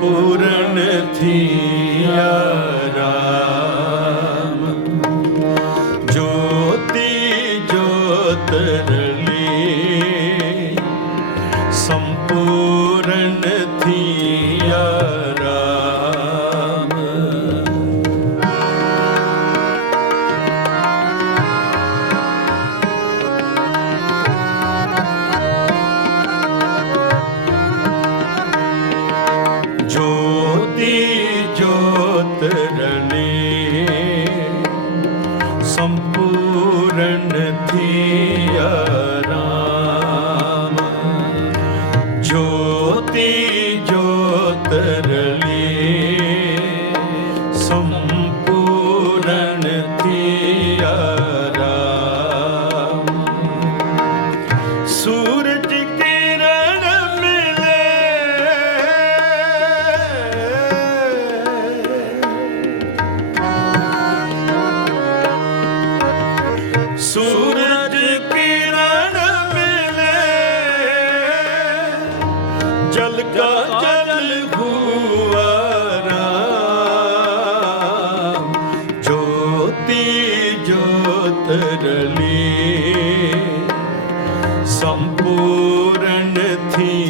पूर्ण थिया राम ज्योति ज्योतरली संपूर्ण थिया Yeah. পাখি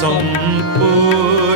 ਸੰਪੂਰਨ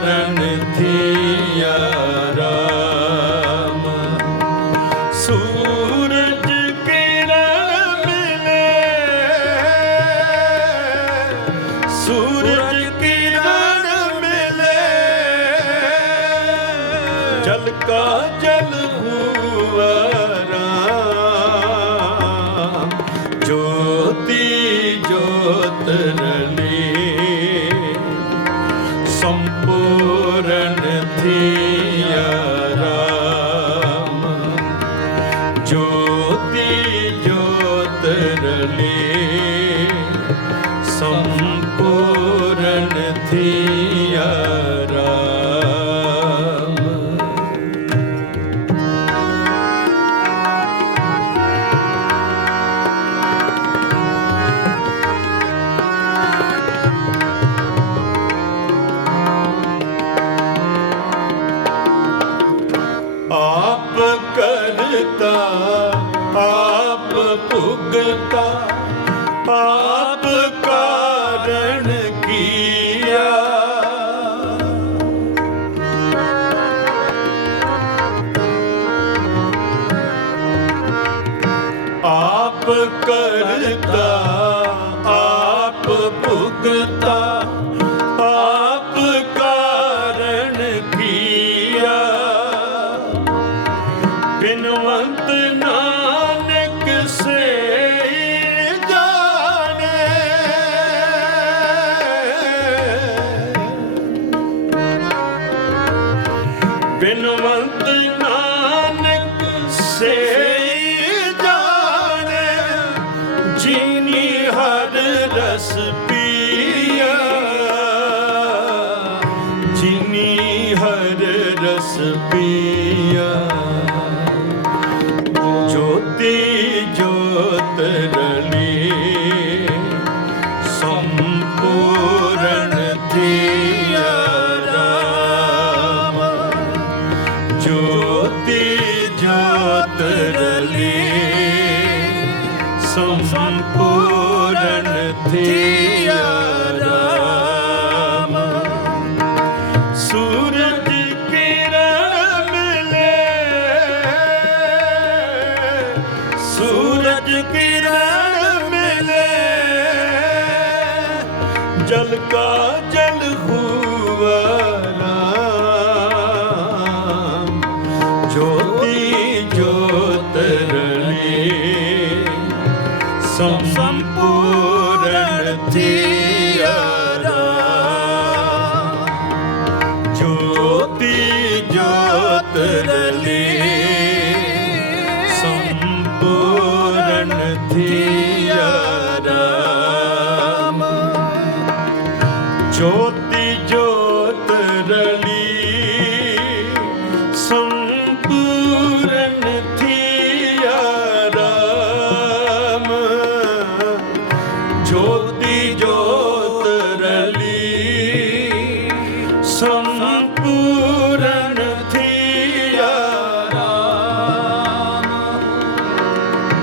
Bye. ਬਿਨਵੰਤ ਸੰਪੂਰਨ ਥਿਆ ਰਾਮ। ਸੂਰਜ ਕਿਰਨ ਮਿਲੇ। ਸੂਰਜ ਕਿਰਨ ਮਿਲੇ। ਜਲ ਕਾ ਜਲ ਹੁਆ। ਜੋਤੀ ਜੋਤ ਰਲੀ।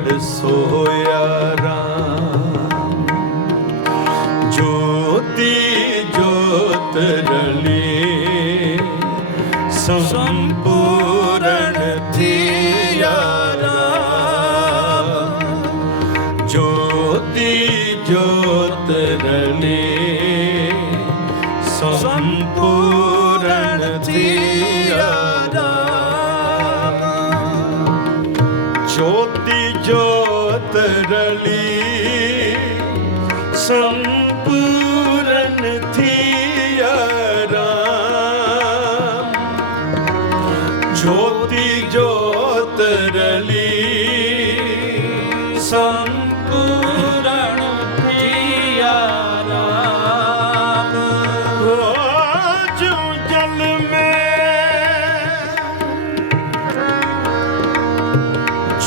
ਗੜ ਸੋਇਆ ਰਾਮ। ਜੋਤੀ ਜੋਤ ਰਲੀ ਸੰਪੂਰਨ ਥਿਆ ਰਾਮ। ਜੋਤੀ ਜੋਤ ਰਲੀ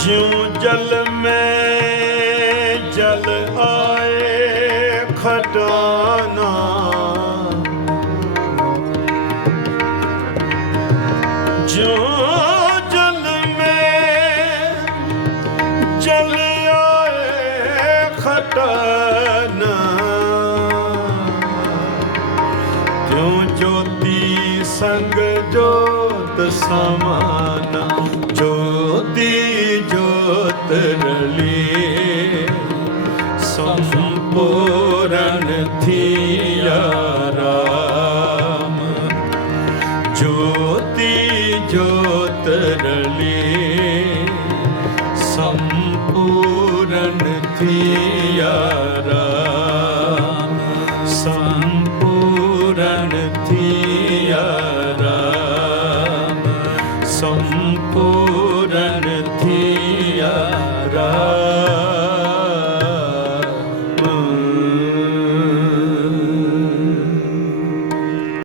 ਜਿਉ ਜਲ ਮੈਂ ਜਲ ਆਏ ਖਟਾਨਾ ਜੋ ਜਲ ਮੈਂ ਜਲ ਆਏ ਖਟਾਨਾ ਕਿਉ ਜੋਤੀ ਸੰਗ ਜੋਤ ਸਮਾਨਾ